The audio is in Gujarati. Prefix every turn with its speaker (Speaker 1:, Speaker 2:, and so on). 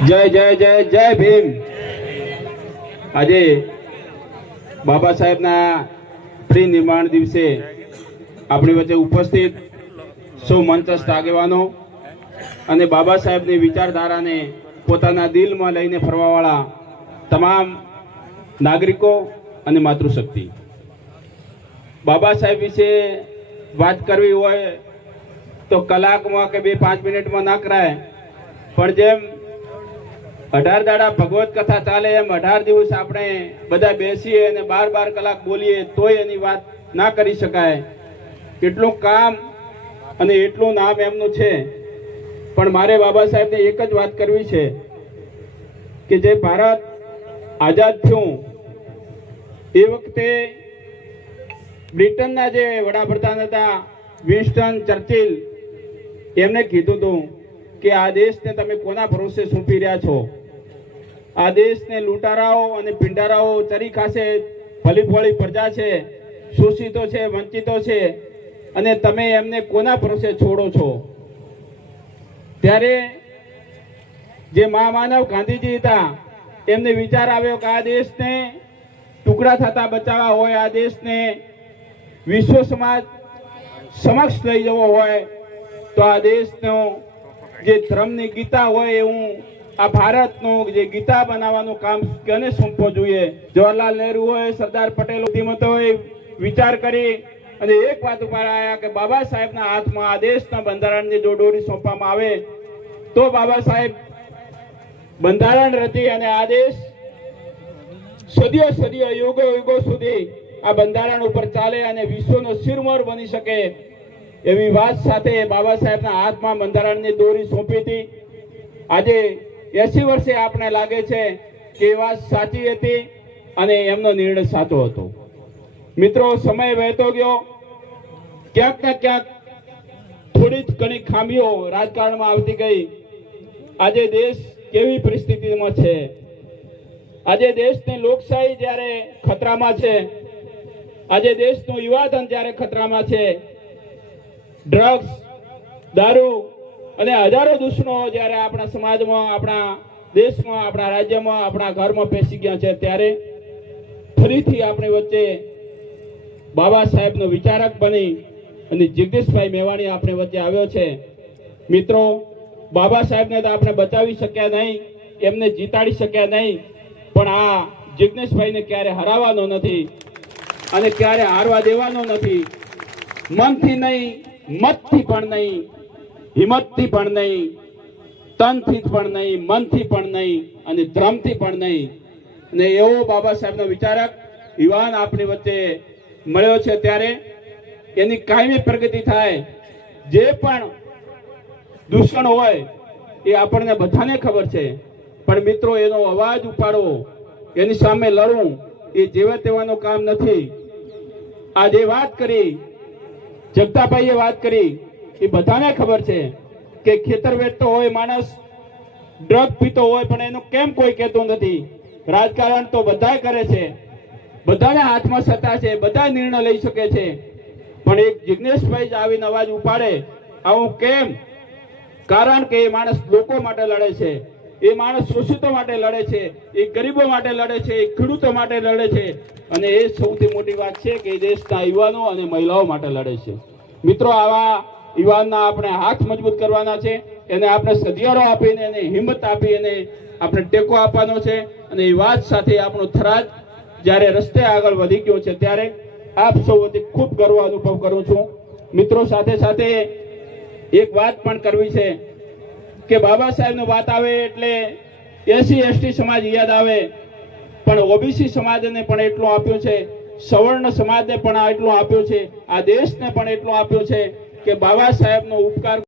Speaker 1: જય જય જય જય ભીમ. આજે બાબા સાહેબના ફ્રી નિર્માણ દિવસે આપણી વચ્ચે ઉપસ્થિત સૌ મંચસ્થ આગેવાનો અને બાબા સાહેબની વિચારધારાને પોતાના દિલમાં લઈને ફરવાવાળા તમામ નાગરિકો અને માતૃશક્તિ. બાબા સાહેબ વિશે વાત કરવી હોય તો કલાકમાં કે બે પાંચ મિનિટમાં ના કરાય. પણ જેમ અઢાર દાડા ભગવત કથા ચાલે એમ અઢાર દિવસ આપણે બધા બેસીએ અને બાર બાર કલાક બોલીએ તોય એની વાત ના કરી શકાય. એટલું કામ અને એટલું નામ એમનું છે. પણ મારે બાબા સાહેબને એક જ વાત કરવી છે કે જે ભારત આઝાદ થયું, એ વખતે બ્રિટનના જે વડાપ્રધાન હતા, વિન્સ્ટન ચર્ચિલ, એમને કીધું હતું કે આ દેશને તમે કોના ભરોસે સોંપી રહ્યા છો? આ દેશને લૂંટારાઓ અને પિંડારાઓ ચરી ખાશે ભલી ભોળી પ્રજા છે, શોષિતો છે, વંચિતો છે, અને તમે એમને કોના ભરોસે છોડો છો? ત્યારે જે મહામાનવ ગાંધીજી હતા, એમને વિચાર આવ્યો કે આ દેશને ટુકડા થતા બચાવવા હોય, આ દેશને વિશ્વ સમાજ સમક્ષ લઈ જવો હોય, તો આ દેશનો જે ધર્મની ગીતા હોય એવું આ ભારતનું જે ગીતા બનાવવાનું કામ કોને સોંપવું જોઈએ? જવાહરલાલ નહેરુ હોય સરદાર પટેલ હોય વિચાર કરી અને એક વાત ઉપર આવ્યા કે બાબા સાહેબના હાથમાં આ દેશના બંધારણની જો ડોરી સોંપવામાં આવે, તો બાબા સાહેબ બંધારણ રચી અને આ દેશ સદીઓ સદીઓ, યુગો યુગો સુધી આ બંધારણ ઉપર ચાલે અને વિશ્વનો શિરમોર બની શકે એવી વાત સાથે બાબા સાહેબના હાથમાં બંધારણની દોરી સોંપી હતી. આજે એસી વર્ષે આપણે લાગે છે કે વાત સાચી હતી અને એમનો નિર્ણય સાચો હતો. મિત્રો, સમય વહેતો ગયો. ક્યાંક ને ક્યાંક થોડી જ ઘણી ખામીઓ રાજકારણમાં આવતી ગઈ. આજે દેશ કેવી પરિસ્થિતિમાં છે? આજે દેશની લોકશાહી જ્યારે ખતરામાં છે, આજે દેશનું યુવાધન જ્યારે ખતરામાં છે ડ્રગ્સ દારૂ અને હજારો દુશ્મનો જ્યારે આપણા સમાજમાં, આપણા દેશમાં, આપણા રાજ્યમાં, આપણા ઘરમાં પેસી ગયા છે, ત્યારે ફરીથી આપણી વચ્ચે બાબા સાહેબનો વિચારક બની અને જગદીશભાઈ મેવાણી આપણી વચ્ચે આવ્યો છે. મિત્રો, બાબા સાહેબને તો આપણે બચાવી શક્યા નહીં, એમને જીતાડી શક્યા નહીં, પણ આ જિજ્ઞેશભાઈને ક્યારે હરાવવાનો નથી અને ક્યારે હારવા દેવાનો નથી. મનથી નહીં, મતથી પણ નહીં હિંમતથી પણ નહીં, તનથી પણ નહીં, મનથી પણ નહીં અને ધ્રમથી પણ નહીં. ને એવો બાબા સાહેબનો વિચારક યુવાન આપણી વચ્ચે મળ્યો છે ત્યારે. એની કાયમી પ્રગતિ થાય, જે પણ દૂષણ હોય એ આપણને બધાને ખબર છે. પણ મિત્રો, એનો અવાજ ઉપાડવો એની સામે લડવું એ જેવા તેવાનું કામ નથી. આ જે વાત કરી, જગતાભાઈએ વાત કરી એ બધાને ખબર છે કે ખેતર વેચતો હોય, માણસ ડ્રગ પીતો હોય, પણ એનું કેમ કોઈ કહેતું નથી? રાજકારણ તો બધાય કરે છે. બધાના હાથમાં સત્તા છે, બધા નિર્ણય લઈ શકે છે. પણ એક જિજ્ઞેશભાઈ જ આવીને અવાજ ઉપાડે, આવું કેમ? કારણ કે એ માણસ લોકો માટે લડે છે. એ માણસ શોષિતો માટે લડે છે. એ ગરીબો માટે લડે છે. એ ખેડૂતો માટે લડે છે. અને એ સૌથી મોટી વાત છે કે દેશના યુવાનો અને મહિલાઓ માટે લડે છે. મિત્રો, આવા યુવાનના આપણે હાથ મજબૂત કરવાના છે, એને આપણે સધિયારો આપીને એને હિંમત આપી એને આપણે ટેકો આપવાનો છે, અને એ વાત સાથે આપણો થરાજ જ્યારે રસ્તે આગળ વધી ગયો છે ત્યારે આપ સૌ વતી ખૂબ ગર્વ અનુભવ કરું છું. મિત્રો સાથે સાથે એક વાત પણ કરવી છે કે બાબા સાહેબની વાત આવે એટલે એસી, એસટી સમાજ યાદ આવે, પણ ઓબીસી સમાજને પણ એટલું આપ્યું છે, સવર્ણ સમાજને પણ એટલું આપ્યું છે, આ દેશને પણ એટલું આપ્યું છે કે બાબા સાહેબનો ઉપકાર